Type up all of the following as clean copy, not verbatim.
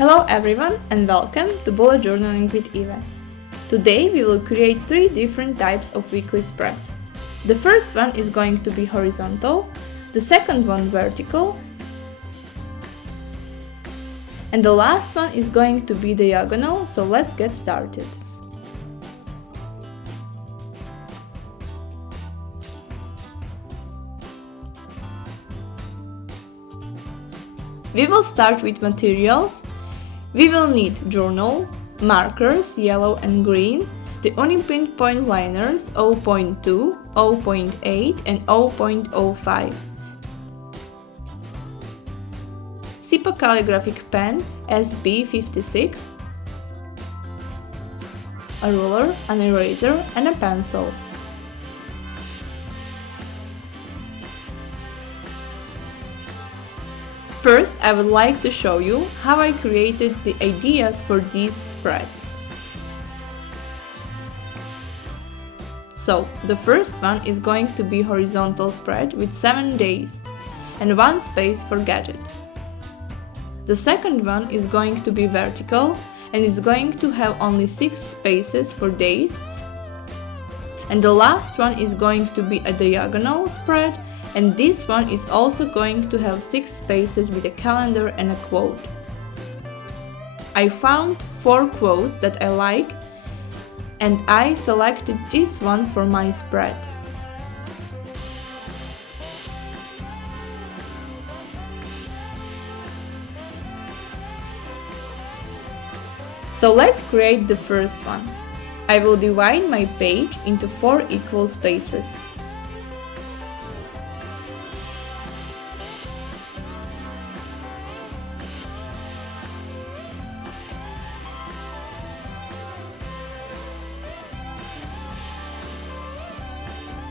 Hello everyone and welcome to Bullet Journaling with Eva. Today we will create 3 different types of weekly spreads. The first one is going to be horizontal, the second one vertical, and the last one is going to be diagonal, so let's get started. We will start with materials. We will need journal, markers, yellow and green, the Uniprint point liners 0.2, 0.8 and 0.05. Sipa calligraphic pen SB56, a ruler, an eraser and a pencil. First, I would like to show you how I created the ideas for these spreads. So, the first one is going to be horizontal spread with 7 days and 1 space for gadget. The second one is going to be vertical and is going to have only 6 spaces for days. And the last one is going to be a diagonal spread, and this one is also going to have 6 spaces with a calendar and a quote. I found 4 quotes that I like and I selected this one for my spread. So let's create the first one. I will divide my page into 4 equal spaces.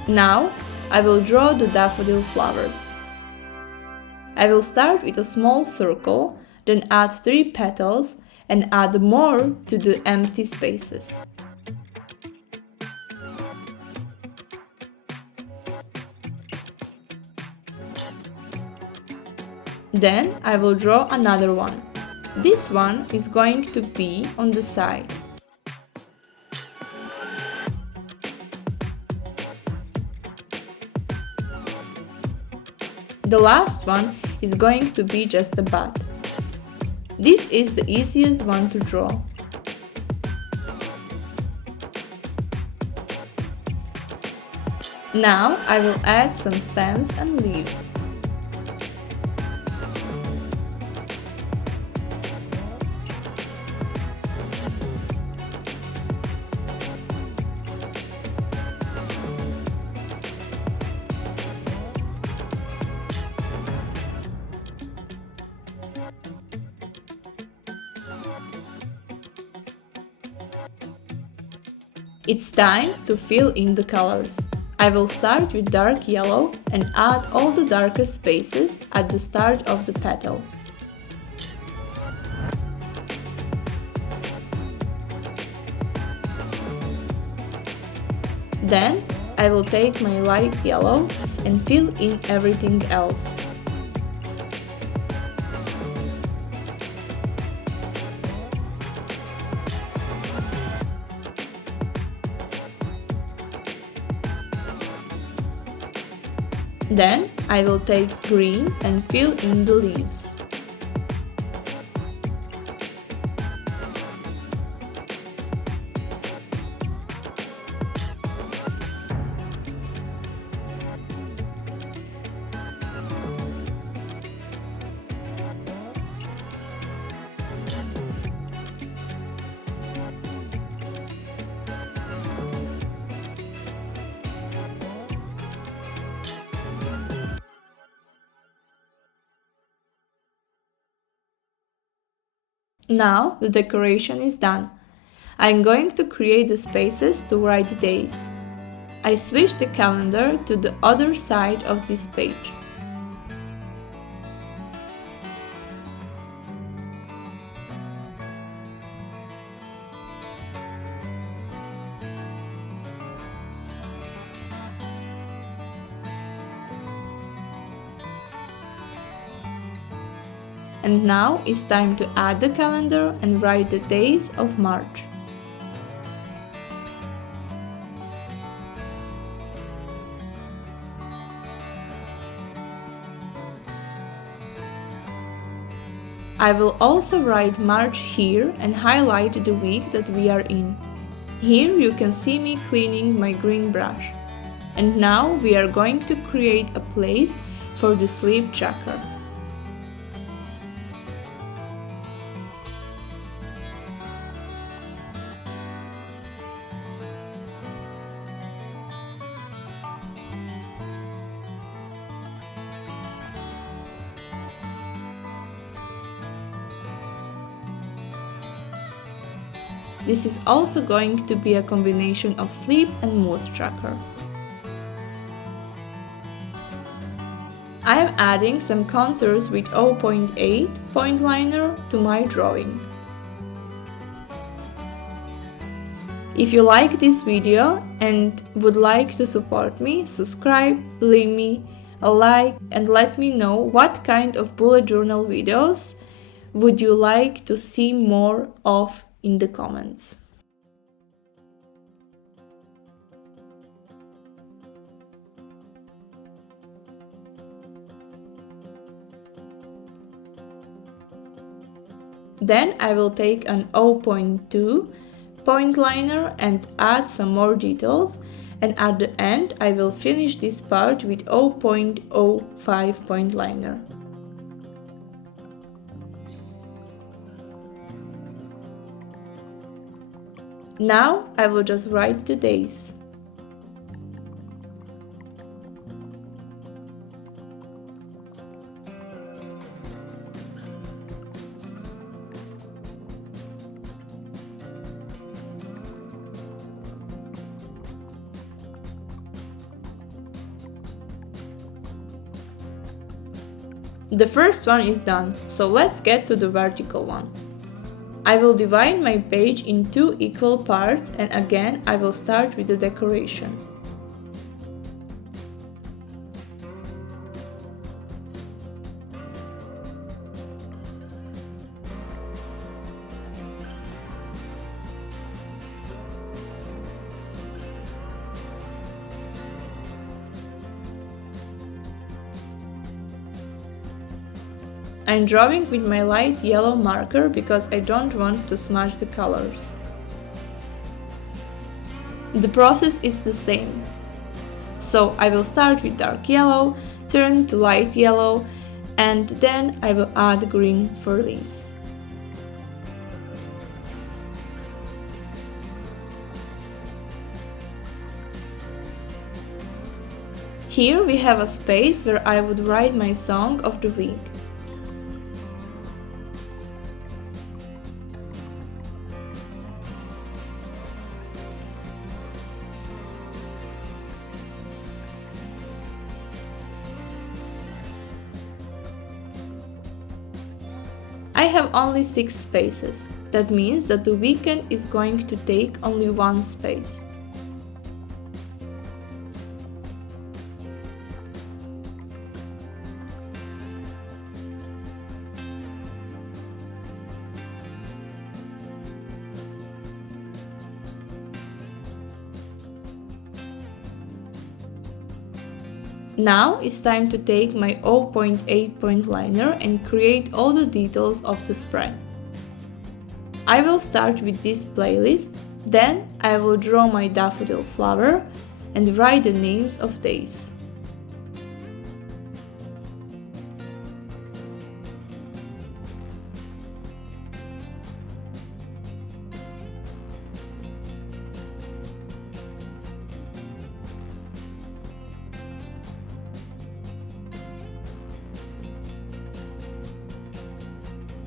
Now, I will draw the daffodil flowers. I will start with a small circle, then add 3 petals and add more to the empty spaces. Then I will draw another one. This one is going to be on the side. The last one is going to be just a bud. This is the easiest one to draw. Now I will add some stems and leaves. It's time to fill in the colors. I will start with dark yellow and add all the darkest spaces at the start of the petal. Then I will take my light yellow and fill in everything else. Then I will take green and fill in the leaves. Now the decoration is done. I'm going to create the spaces to write the days. I switch the calendar to the other side of this page. And now it's time to add the calendar and write the days of March. I will also write March here and highlight the week that we are in. Here you can see me cleaning my green brush. And now we are going to create a place for the sleep tracker. This is also going to be a combination of sleep and mood tracker. I am adding some contours with 0.8 point liner to my drawing. If you like this video and would like to support me, subscribe, leave me a like and let me know what kind of bullet journal videos would you like to see more of in the comments. Then I will take an 0.2 point liner and add some more details, and at the end I will finish this part with 0.05 point liner. Now I will just write the days. The first one is done, so let's get to the vertical one. I will divide my page in 2 equal parts, and again I will start with the decoration. I'm drawing with my light yellow marker because I don't want to smudge the colors. The process is the same. So I will start with dark yellow, turn to light yellow, and then I will add green for leaves. Here we have a space where I would write my song of the week. I have only 6 spaces. That means that the weekend is going to take only 1 space. Now it's time to take my 0.8 point liner and create all the details of the spread. I will start with this playlist, then I will draw my daffodil flower and write the names of days.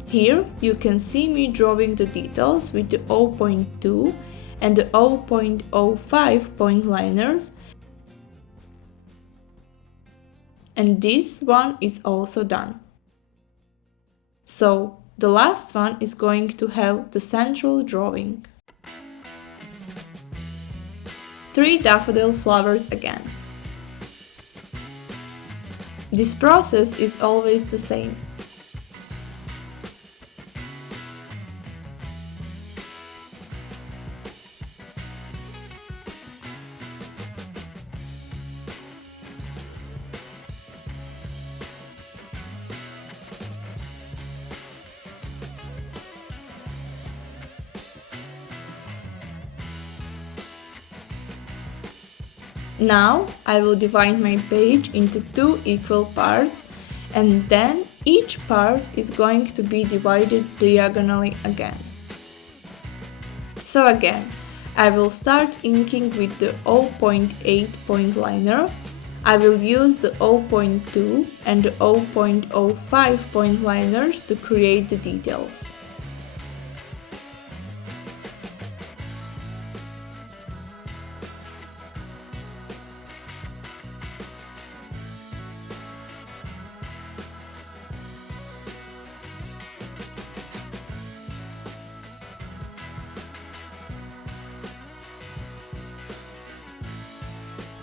Here you can see me drawing the details with the 0.2 and the 0.05 point liners, and this one is also done. So the last one is going to have the central drawing. 3 daffodil flowers again. This process is always the same. Now I will divide my page into 2 equal parts, and then each part is going to be divided diagonally again. So again, I will start inking with the 0.8 point liner. I will use the 0.2 and the 0.05 point liners to create the details.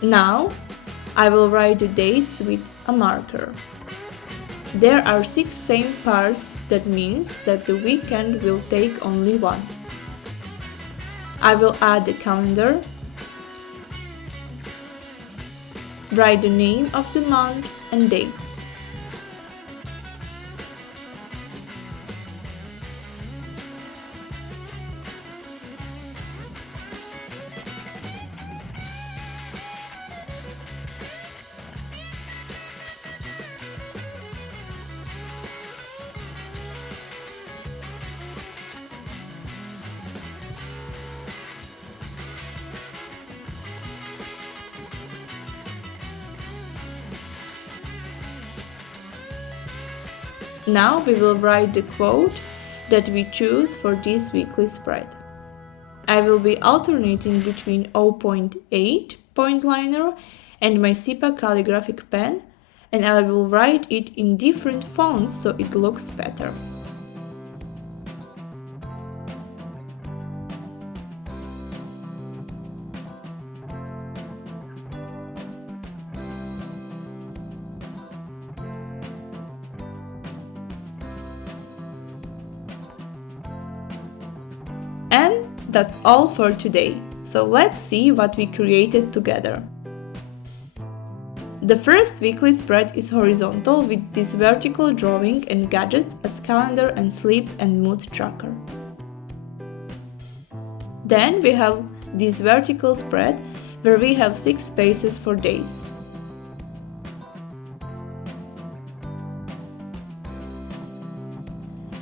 Now, I will write the dates with a marker. There are 6 same parts, that means that the weekend will take only 1. I will add the calendar, write the name of the month and dates. Now we will write the quote that we choose for this weekly spread. I will be alternating between 0.8 point liner and my Sipa calligraphic pen, and I will write it in different fonts so it looks better. And that's all for today, so let's see what we created together. The first weekly spread is horizontal with this vertical drawing and gadgets as calendar and sleep and mood tracker. Then we have this vertical spread where we have 6 spaces for days.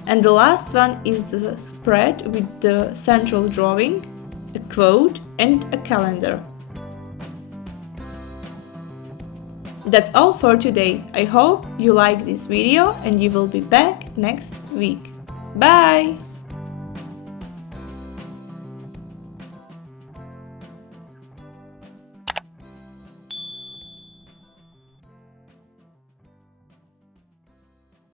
And the last one is the spread with the central drawing, a quote and a calendar. That's all for today. I hope you like this video and you will be back next week. Bye!